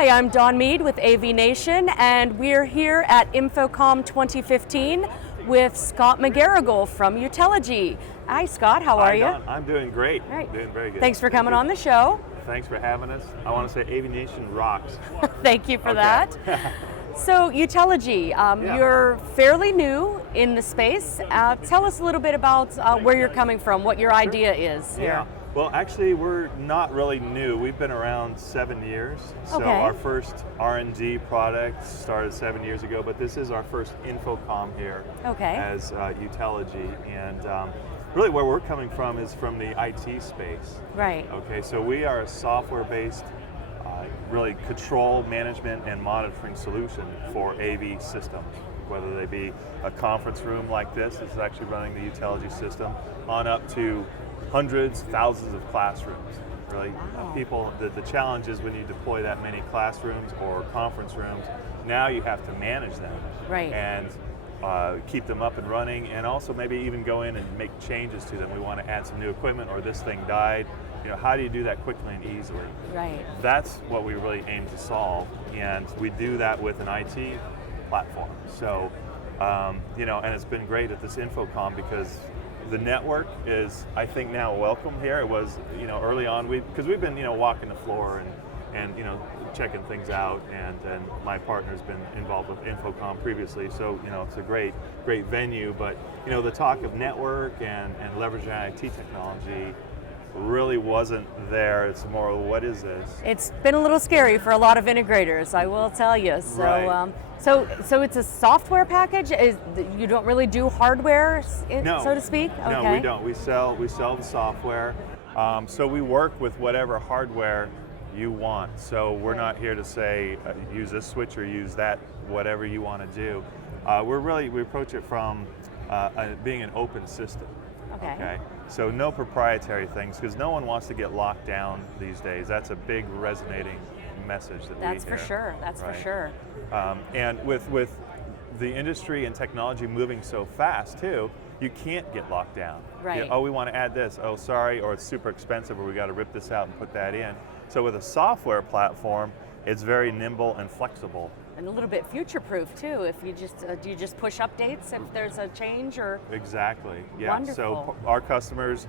Hi, I'm Dawn Mead with AVNation, and we're here at InfoComm2015 with Scott McGarrigle from Utelogy. Hi, Scott. How are you? Hi, Dawn. I'm doing great. Right. Doing very good. Thanks for coming on the show. Thanks for having us. I want to say AVNation rocks. Thank you for that. So, Utelogy, you're fairly new in the space. Tell us a little bit about where you're coming from, what your idea is here. Yeah. Well, actually, we're not really new. We've been around 7 years. So our first R&D product started 7 years ago, but this is our first InfoComm here as Utelogy. And really where we're coming from is from the IT space. Right. Okay, so we are a software-based really control, management, and monitoring solution for AV systems, whether they be a conference room like this is actually running the Utelogy system, on up to hundreds, thousands of classrooms. Really, people, the challenge is when you deploy that many classrooms or conference rooms, now you have to manage them and keep them up and running, and also maybe even go in and make changes to them. We want to add some new equipment, or this thing died. You know, how do you do that quickly and easily? Right. That's what we really aim to solve, and we do that with an IT platform. So, you know, and it's been great at this InfoComm because the network is, I think, now welcome here. It was, you know, early on, because we've been, you know, walking the floor and you know, checking things out, and my partner's been involved with InfoComm previously, so, you know, it's a great venue, but, you know, the talk of network and leveraging IT technology really wasn't there. It's more, what is this? It's been a little scary for a lot of integrators, I will tell you. So, so it's a software package? You don't really do hardware, so to speak? Okay. No, we don't. We sell the software. So we work with whatever hardware you want. So we're not here to say, use this switch or use that, whatever you want to do. We approach it from being an open system. Okay. So no proprietary things, because no one wants to get locked down these days. That's a big resonating message that we hear. That's for sure. That's for sure. And with the industry and technology moving so fast too, you can't get locked down. Right. You know, oh, we want to add this. Oh, sorry, or it's super expensive, or we got to rip this out and put that in. So with a software platform, it's very nimble and flexible. And a little bit future-proof too. If you just do you just push updates if there's a change, or? Exactly. Yeah. Wonderful. So our customers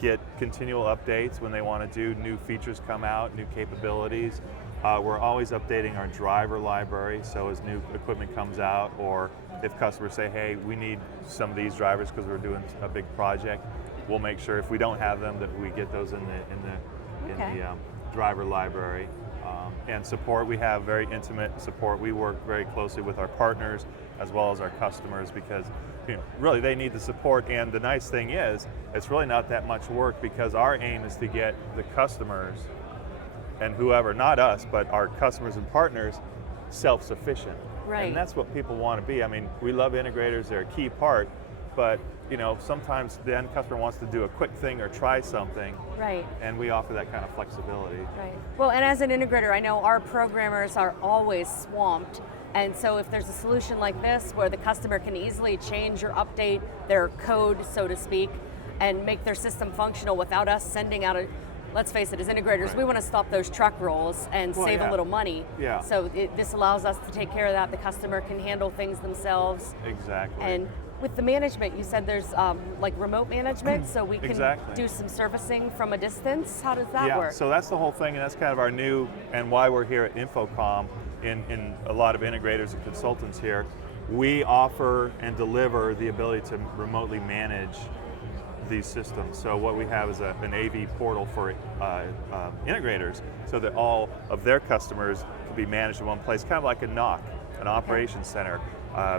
get continual updates when they want to do new features come out, new capabilities. We're always updating our driver library. So as new equipment comes out, or if customers say, "Hey, we need some of these drivers because we're doing a big project," we'll make sure if we don't have them that we get those in the driver library. And support, we have very intimate support. We work very closely with our partners as well as our customers, because, you know, really they need the support. And the nice thing is, it's really not that much work, because our aim is to get the customers and whoever, not us, but our customers and partners, self-sufficient. Right. And that's what people want to be. I mean, we love integrators, they're a key part, but, you know, sometimes the end customer wants to do a quick thing or try something. Right. And we offer that kind of flexibility. Right. Well, and as an integrator, I know our programmers are always swamped. And so if there's a solution like this where the customer can easily change or update their code, so to speak, and make their system functional without us sending out let's face it, as integrators, we want to stop those truck rolls and save a little money. Yeah. So this allows us to take care of that. The customer can handle things themselves. Exactly. And with the management, you said there's like remote management, so we can do some servicing from a distance. How does that work? So that's the whole thing, and that's kind of our new, and why we're here at InfoComm, in a lot of integrators and consultants here. We offer and deliver the ability to remotely manage these systems. So what we have is an AV portal for integrators, so that all of their customers can be managed in one place, kind of like a NOC, an operations center,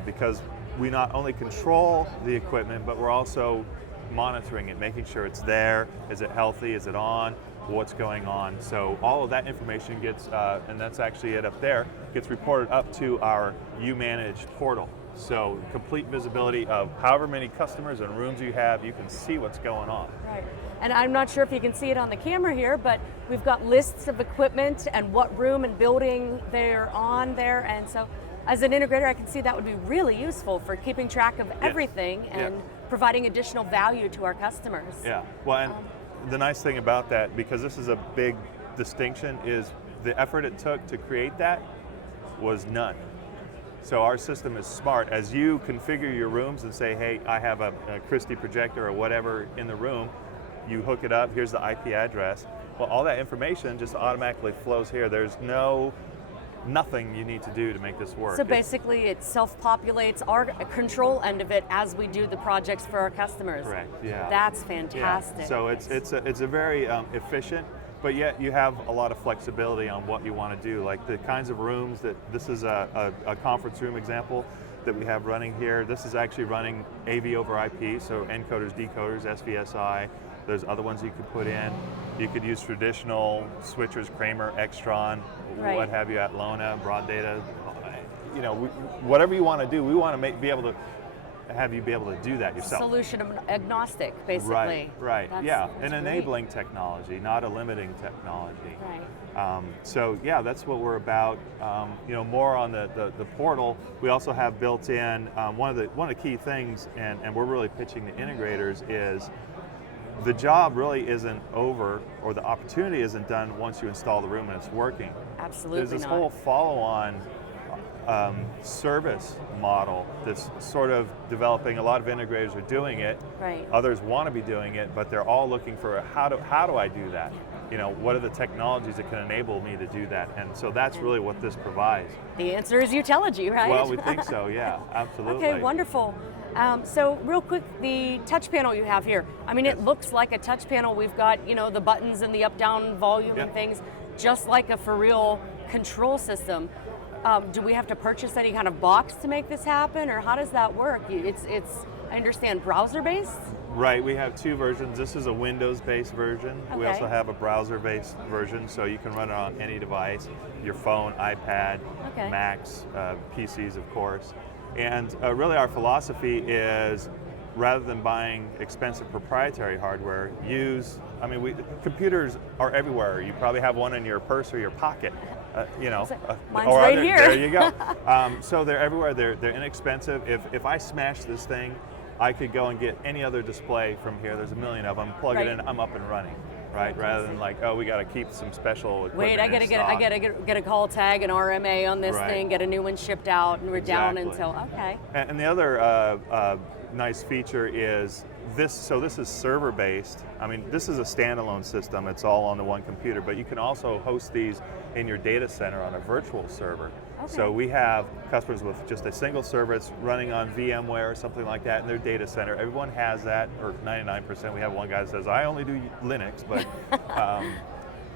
because we not only control the equipment, but we're also monitoring it, making sure it's there. Is it healthy? Is it on? What's going on? So all of that information gets, and that's actually it up there, gets reported up to our UManage portal. So complete visibility of however many customers and rooms you have, you can see what's going on. Right. And I'm not sure if you can see it on the camera here, but we've got lists of equipment and what room and building they're on there. And so as an integrator, I can see that would be really useful for keeping track of everything and providing additional value to our customers. Yeah, well, and the nice thing about that, because this is a big distinction, is the effort it took to create that was none. So our system is smart. As you configure your rooms and say, hey, I have a Christie projector or whatever in the room, you hook it up, here's the IP address. Well, all that information just automatically flows here. There's nothing you need to do to make this work. So basically it self-populates our control end of it as we do the projects for our customers. Correct, yeah. That's fantastic. Yeah. So it's a very efficient, but yet you have a lot of flexibility on what you want to do. Like the kinds of rooms that, this is a conference room example that we have running here. This is actually running AV over IP, so encoders, decoders, SVSI. There's other ones you could put in. You could use traditional switchers, Kramer, Extron, what have you, at Lona, broad data. You know, whatever you want to do, we want to be able to have you be able to do that yourself. Solution agnostic, basically. Right, That's and enabling technology, not a limiting technology. Right. So yeah, that's what we're about. You know, more on the portal. We also have built in one of the key things, and we're really pitching to integrators is the job really isn't over, or the opportunity isn't done once you install the room and it's working. Absolutely There's this not. whole follow-on service model that's sort of developing. A lot of integrators are doing it. Right. Others want to be doing it, but they're all looking for how do I do that? You know, what are the technologies that can enable me to do that? And so that's really what this provides. The answer is Utelogy, right? Well, we think so, yeah, absolutely. Okay, wonderful. So real quick, the touch panel you have here, I mean, it looks like a touch panel. We've got, you know, the buttons and the up-down volume and things, just like a for real control system. Do we have to purchase any kind of box to make this happen, or how does that work? It's I understand, browser-based? Right, we have two versions. This is a Windows-based version. Okay. We also have a browser-based version, so you can run it on any device, your phone, iPad, Macs, PCs, of course. And really our philosophy is, rather than buying expensive proprietary hardware, computers are everywhere. You probably have one in your purse or your pocket. You know, mine's right here. There you go. So they're everywhere. They're inexpensive. If I smash this thing, I could go and get any other display from here. There's a million of them. Plug it in. I'm up and running. Right, rather than like, oh, we got to keep some special equipment. Wait, I gotta get a call tag, an RMA on this thing, get a new one shipped out, and we're down until And the other nice feature is this. So this is server based. I mean, this is a standalone system. It's all on the one computer, but you can also host these in your data center on a virtual server. So we have customers with just a single server. It's running on VMware or something like that in their data center. Everyone has that, or 99%. We have one guy that says, I only do Linux,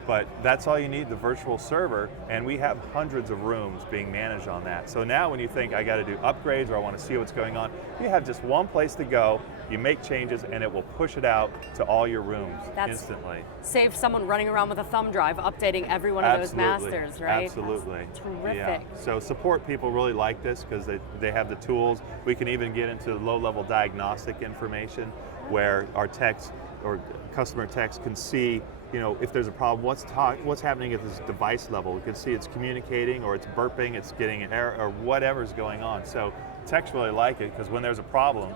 but that's all you need, the virtual server, and we have hundreds of rooms being managed on that. So now when you think, I got to do upgrades or I want to see what's going on, you have just one place to go, you make changes, and it will push it out to all your rooms instantly. Save someone running around with a thumb drive updating every one of those masters, right? Absolutely. That's terrific. Yeah. So support people really like this because they have the tools. We can even get into low-level diagnostic information where our techs or customer techs can see, you know, if there's a problem, what's happening at this device level. We can see it's communicating, or it's burping, it's getting an error, or whatever's going on. So techs really like it because when there's a problem,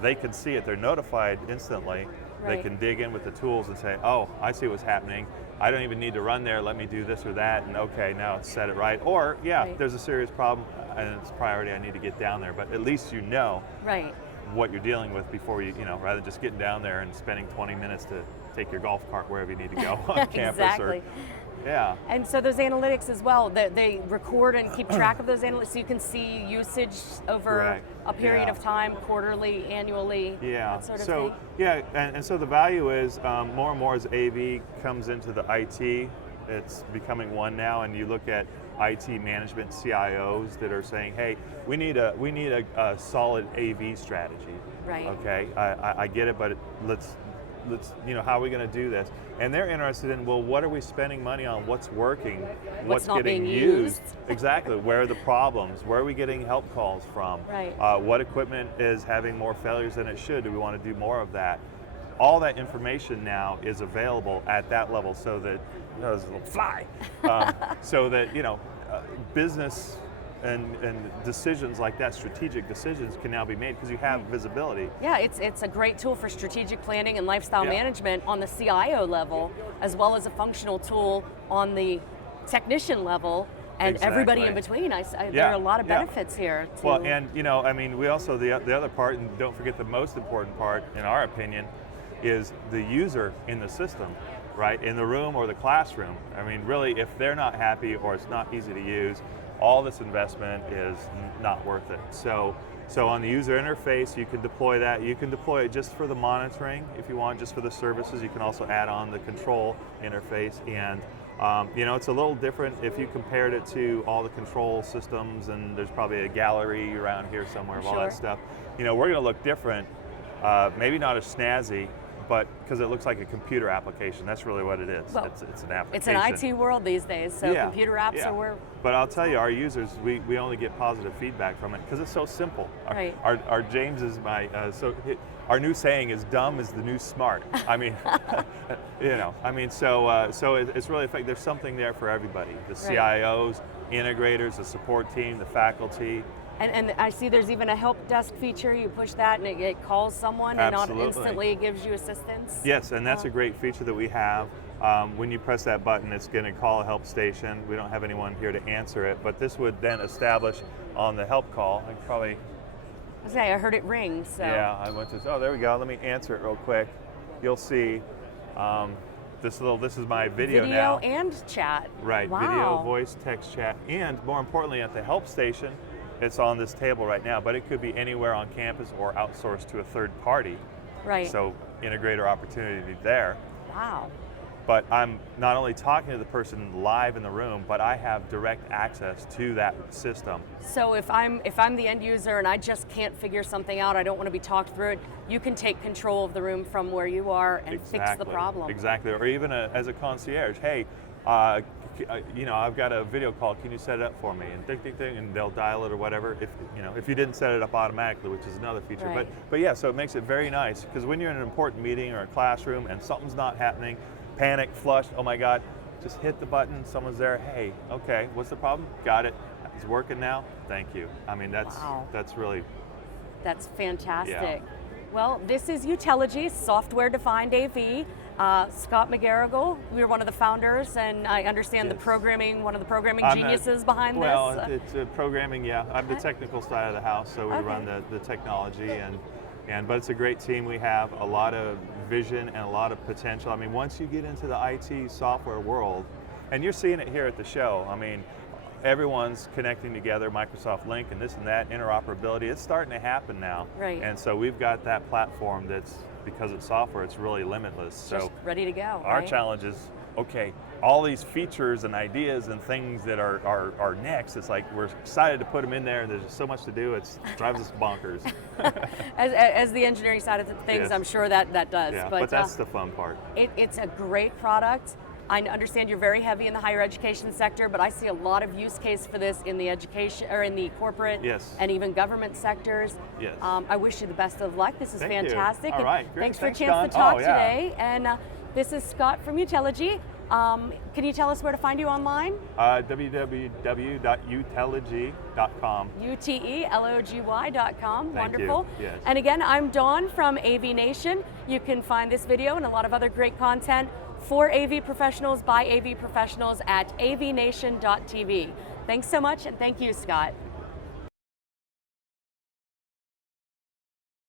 they can see it. They're notified instantly. They can dig in with the tools and say, oh, I see what's happening. I don't even need to run there. Let me do this or that. And okay, now it's set it right. Or there's a serious problem and it's priority. I need to get down there. But at least you know what you're dealing with before you know, rather than just getting down there and spending 20 minutes to take your golf cart wherever you need to go on campus. Exactly. And so those analytics as well, they record and keep track of those analytics, so you can see usage over a period of time, quarterly, annually, that sort of thing. And so the value is more and more as AV comes into the IT, it's becoming one now, and you look at IT management CIOs that are saying, hey, we need a solid AV strategy. Okay, I get it, but let's you know, how are we going to do this? And they're interested in, well, what are we spending money on? What's working? What's not getting being used? Exactly. Where are the problems? Where are we getting help calls from? What equipment is having more failures than it should? Do we want to do more of that? All that information now is available at that level, so that, you know, there's a little fly, so that, you know, business and decisions like that, strategic decisions, can now be made because you have visibility. Yeah, it's a great tool for strategic planning and lifestyle management on the CIO level, as well as a functional tool on the technician level and everybody in between. There are a lot of benefits here. Well, and I mean, we also, the other part, and don't forget the most important part, in our opinion, is the user in the system, right? In the room or the classroom. I mean, really, if they're not happy or it's not easy to use, all this investment is not worth it. So on the user interface, you can deploy that. You can deploy it just for the monitoring if you want, just for the services. You can also add on the control interface, and it's a little different if you compared it to all the control systems, and there's probably a gallery around here somewhere of all that stuff. We're going to look different, maybe not as snazzy, but because it looks like a computer application. That's really what it is. Well, it's an application. It's an IT world these days, so computer apps are where... But I'll tell you, our users, we only get positive feedback from it because it's so simple. Right. Our James is our new saying is dumb is the new smart. I mean, so it's really effective. There's something there for everybody. The CIOs, integrators, the support team, the faculty. And I see there's even a help desk feature. You push that and it calls someone and not instantly gives you assistance. Yes, and that's a great feature that we have. When you press that button, it's going to call a help station. We don't have anyone here to answer it, but this would then establish on the help call. I heard it ring. So. Yeah, I went to. Oh, there we go. Let me answer it real quick. You'll see. This is my video now. Video and chat. Right. Wow. Video, voice, text, chat, and more importantly, at the help station. It's on this table right now, but it could be anywhere on campus or outsourced to a third party. Right. So integrator opportunity there. Wow. But I'm not only talking to the person live in the room, but I have direct access to that system. So if I'm the end user and I just can't figure something out, I don't want to be talked through it, you can take control of the room from where you are and fix the problem. Exactly. Or even as a concierge, hey, I've got a video call. Can you set it up for me? And ding, ding, ding, and they'll dial it or whatever. If you didn't set it up automatically, which is another feature. Right. But yeah, so it makes it very nice because when you're in an important meeting or a classroom and something's not happening, panic, flush. Oh my God! Just hit the button. Someone's there. Hey, okay, what's the problem? Got it. It's working now. Thank you. I mean, that's really. That's fantastic. Yeah. Well, this is Utelogy, software-defined AV. Scott McGarrigle, we're one of the founders, and I understand one of the programming geniuses behind this. Well, it's programming, yeah. I'm the technical side of the house, so we run the technology, but it's a great team. We have a lot of vision and a lot of potential. I mean, once you get into the IT software world, and you're seeing it here at the show, I mean, everyone's connecting together, Microsoft Link and this and that, interoperability, it's starting to happen now. Right. And so we've got that platform that's, because it's software, it's really limitless. Just ready to go. Our challenge is, okay, all these features and ideas and things that are next, it's like we're excited to put them in there, and there's just so much to do, it drives us bonkers. as the engineering side of things, yes. I'm sure that does. Yeah, but that's the fun part. It's a great product. I understand you're very heavy in the higher education sector, but I see a lot of use case for this in the education or in the corporate and even government sectors. Yes. I wish you the best of luck. This is fantastic. All right, great. Thanks for a chance to talk today. And this is Scott from Utelogy. Can you tell us where to find you online? www.utelogy.com. Utelogy.com. Wonderful. You. Yes. And again, I'm Dawn from AVNation. You can find this video and a lot of other great content for AV professionals by AV professionals at avnation.tv. Thanks so much, and thank you, Scott.